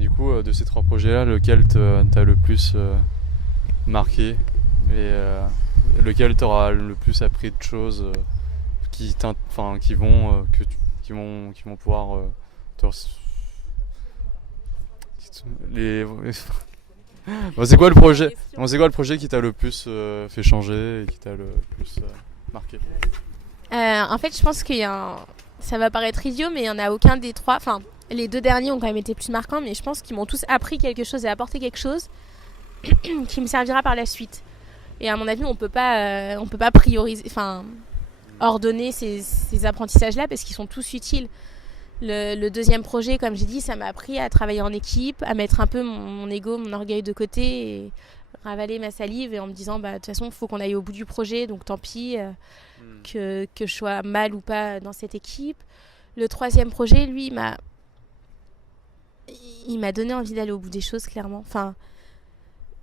Du coup, de ces 3 projets-là, lequel t'a le plus marqué et lequel t'aura le plus appris de choses qui vont pouvoir les bon, c'est quoi le projet qui t'a le plus fait changer et qui t'a le plus marqué? En fait, je pense ça va paraître idiot, mais il y en a aucun des trois. Enfin, les deux derniers ont quand même été plus marquants, mais je pense qu'ils m'ont tous appris quelque chose et apporté quelque chose qui me servira par la suite. Et à mon avis, on peut pas prioriser, enfin, ordonner ces apprentissages-là parce qu'ils sont tous utiles. Le deuxième projet, comme j'ai dit, ça m'a appris à travailler en équipe, à mettre un peu mon ego, mon orgueil de côté et ravaler ma salive et en me disant, de toute façon, il faut qu'on aille au bout du projet, donc tant pis que je sois mal ou pas dans cette équipe. Le troisième projet, lui, il m'a donné envie d'aller au bout des choses, clairement. Enfin,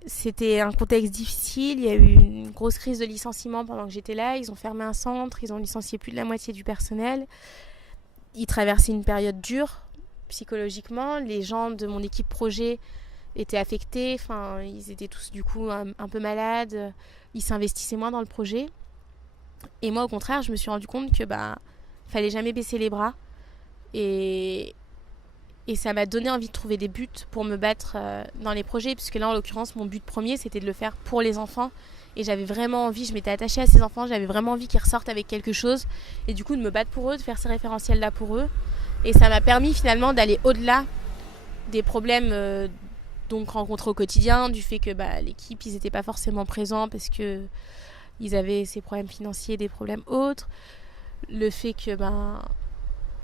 c'était un contexte difficile, il y a eu une grosse crise de licenciement pendant que j'étais là, ils ont fermé un centre, ils ont licencié plus de la moitié du personnel. Ils traversaient une période dure psychologiquement, les gens de mon équipe projet étaient affectés, enfin, ils étaient tous du coup un peu malades, ils s'investissaient moins dans le projet. Et moi au contraire, je me suis rendu compte que fallait jamais baisser les bras et ça m'a donné envie de trouver des buts pour me battre dans les projets, puisque là en l'occurrence mon but premier c'était de le faire pour les enfants et j'avais vraiment envie, je m'étais attachée à ces enfants, j'avais vraiment envie qu'ils ressortent avec quelque chose et du coup de me battre pour eux, de faire ces référentiels là pour eux, et ça m'a permis finalement d'aller au-delà des problèmes donc rencontrés au quotidien, du fait que l'équipe ils n'étaient pas forcément présents parce que ils avaient ces problèmes financiers, des problèmes autres, le fait que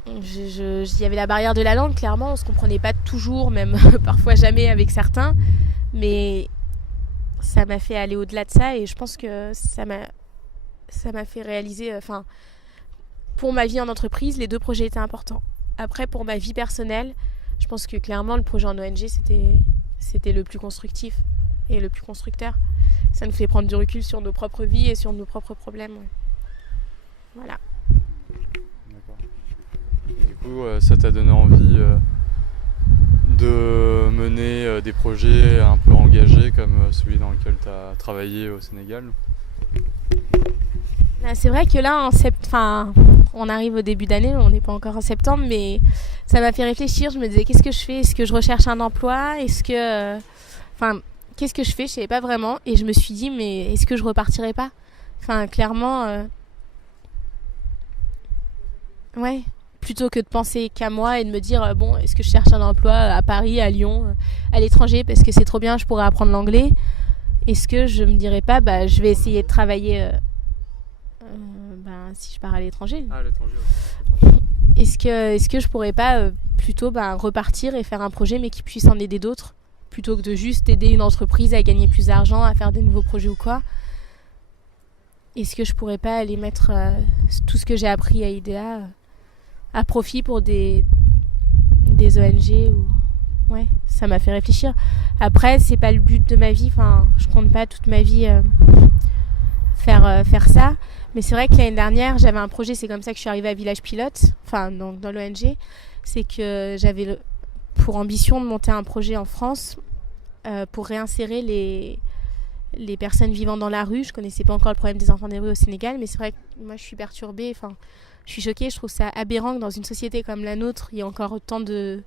il y avait la barrière de la langue, clairement, on se comprenait pas toujours, même parfois jamais avec certains, mais ça m'a fait aller au-delà de ça et je pense que ça m'a fait réaliser, pour ma vie en entreprise, les deux projets étaient importants. Après, pour ma vie personnelle, je pense que clairement le projet en ONG c'était le plus constructif et le plus constructeur. Ça nous fait prendre du recul sur nos propres vies et sur nos propres problèmes. Voilà. D'accord. Et du coup, ça t'a donné envie de mener des projets un peu engagés comme celui dans lequel tu as travaillé au Sénégal? C'est vrai que là, on arrive au début d'année, on n'est pas encore en septembre, mais ça m'a fait réfléchir. Je me disais, qu'est-ce que je fais? Est-ce que je recherche un emploi? Qu'est-ce que je fais? Je savais pas vraiment. Et je me suis dit, mais est-ce que je repartirais pas? Enfin, clairement, ouais. Plutôt que de penser qu'à moi et de me dire, bon, est-ce que je cherche un emploi à Paris, à Lyon, à l'étranger, parce que c'est trop bien, je pourrais apprendre l'anglais. Est-ce que je me dirais pas, je vais essayer de travailler si je pars à l'étranger. Ah, à l'étranger, ouais. Est-ce que je pourrais pas plutôt repartir et faire un projet mais qui puisse en aider d'autres, plutôt que de juste aider une entreprise à gagner plus d'argent, à faire des nouveaux projets ou quoi? Est-ce que je pourrais pas aller mettre tout ce que j'ai appris à IDEA à profit pour des ONG ou... Ouais, ça m'a fait réfléchir. Après, c'est pas le but de ma vie, je compte pas toute ma vie faire ça. Mais c'est vrai que l'année dernière, j'avais un projet, c'est comme ça que je suis arrivée à Village Pilote, dans l'ONG. C'est que j'avais pour ambition de monter un projet en France pour réinsérer les personnes vivant dans la rue. Je connaissais pas encore le problème des enfants des rues au Sénégal, mais c'est vrai que moi je suis perturbée, je suis choquée, je trouve ça aberrant que dans une société comme la nôtre, il y ait encore autant de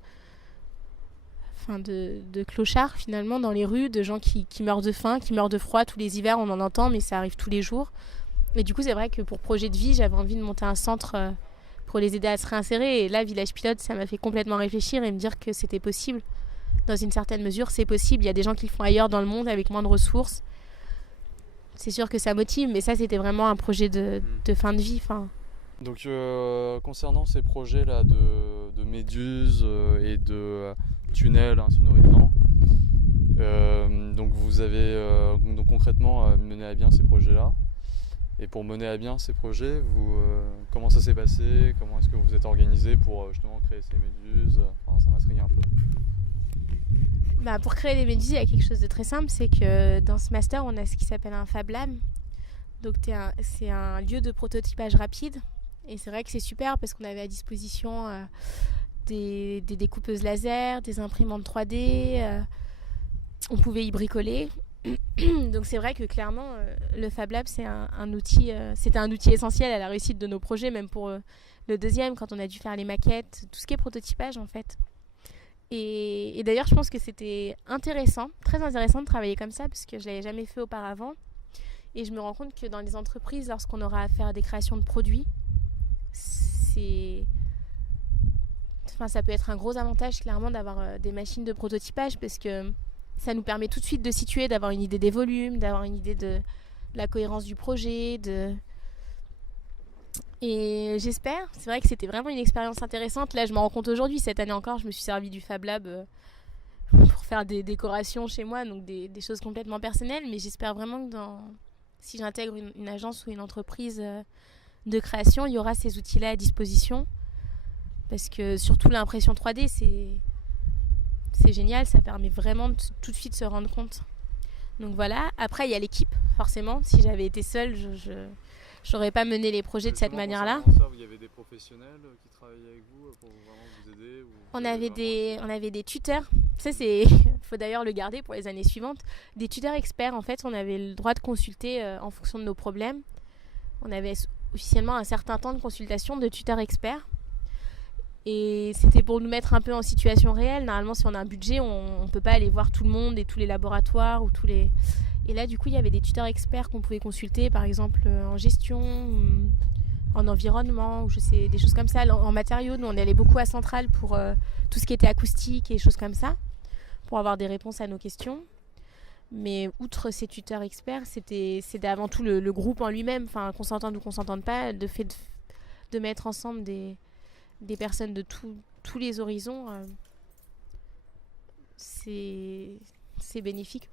clochards finalement dans les rues, de gens qui meurent de faim, qui meurent de froid tous les hivers, on en entend, mais ça arrive tous les jours. Et du coup, c'est vrai que pour projet de vie, j'avais envie de monter un centre pour les aider à se réinsérer. Et là, Village Pilote, ça m'a fait complètement réfléchir et me dire que c'était possible. Dans une certaine mesure, c'est possible. Il y a des gens qui le font ailleurs dans le monde avec moins de ressources. C'est sûr que ça motive, mais ça, c'était vraiment un projet de fin de vie. Donc, concernant ces projets-là de méduses et de tunnels insonorisants, donc vous avez donc concrètement mené à bien ces projets-là. Et pour mener à bien ces projets, comment ça s'est passé? Comment est-ce que vous êtes organisé pour justement créer ces méduses? Ça m'intrigue un peu. Pour créer les méduses, il y a quelque chose de très simple, c'est que dans ce master, on a ce qui s'appelle un Fab Lab. Donc c'est un lieu de prototypage rapide. Et c'est vrai que c'est super parce qu'on avait à disposition des découpeuses laser, des imprimantes 3D. On pouvait y bricoler. Donc c'est vrai que clairement, le Fab Lab, c'est un outil, c'était un outil essentiel à la réussite de nos projets, même pour le deuxième, quand on a dû faire les maquettes, tout ce qui est prototypage en fait. Et d'ailleurs, je pense que c'était intéressant, très intéressant de travailler comme ça, parce que je ne l'avais jamais fait auparavant. Et je me rends compte que dans les entreprises, lorsqu'on aura à faire des créations de produits, ça peut être un gros avantage clairement d'avoir des machines de prototypage, parce que ça nous permet tout de suite de situer, d'avoir une idée des volumes, d'avoir une idée de la cohérence du projet. Et j'espère, c'est vrai que c'était vraiment une expérience intéressante. Là, je me rends compte aujourd'hui, cette année encore, je me suis servi du Fab Lab pour faire des décorations chez moi, donc des choses complètement personnelles. Mais j'espère vraiment que si j'intègre une agence ou une entreprise de création, il y aura ces outils-là à disposition. Parce que surtout l'impression 3D, c'est génial, ça permet vraiment tout de suite se rendre compte. Donc voilà, après il y a l'équipe, forcément. Si j'avais été seule, je n'aurais pas mené les projets de cette manière-là. Il y avait des professionnels qui travaillaient avec vous pour vraiment vous aider on avait des tuteurs. Ça, faut d'ailleurs le garder pour les années suivantes. Des tuteurs experts, en fait, on avait le droit de consulter en fonction de nos problèmes. On avait officiellement un certain temps de consultation de tuteurs experts. Et c'était pour nous mettre un peu en situation réelle. Normalement, si on a un budget, on ne peut pas aller voir tout le monde et tous les laboratoires ou tous les... Et là, du coup, il y avait des tuteurs experts qu'on pouvait consulter, par exemple en gestion, en environnement, ou des choses comme ça, en matériaux. Nous, on allait beaucoup à Centrale pour tout ce qui était acoustique et choses comme ça, pour avoir des réponses à nos questions. Mais outre ces tuteurs experts, c'était avant tout le groupe en lui-même, enfin, qu'on s'entende ou qu'on s'entende pas, de mettre ensemble des personnes de tous les horizons, c'est bénéfique.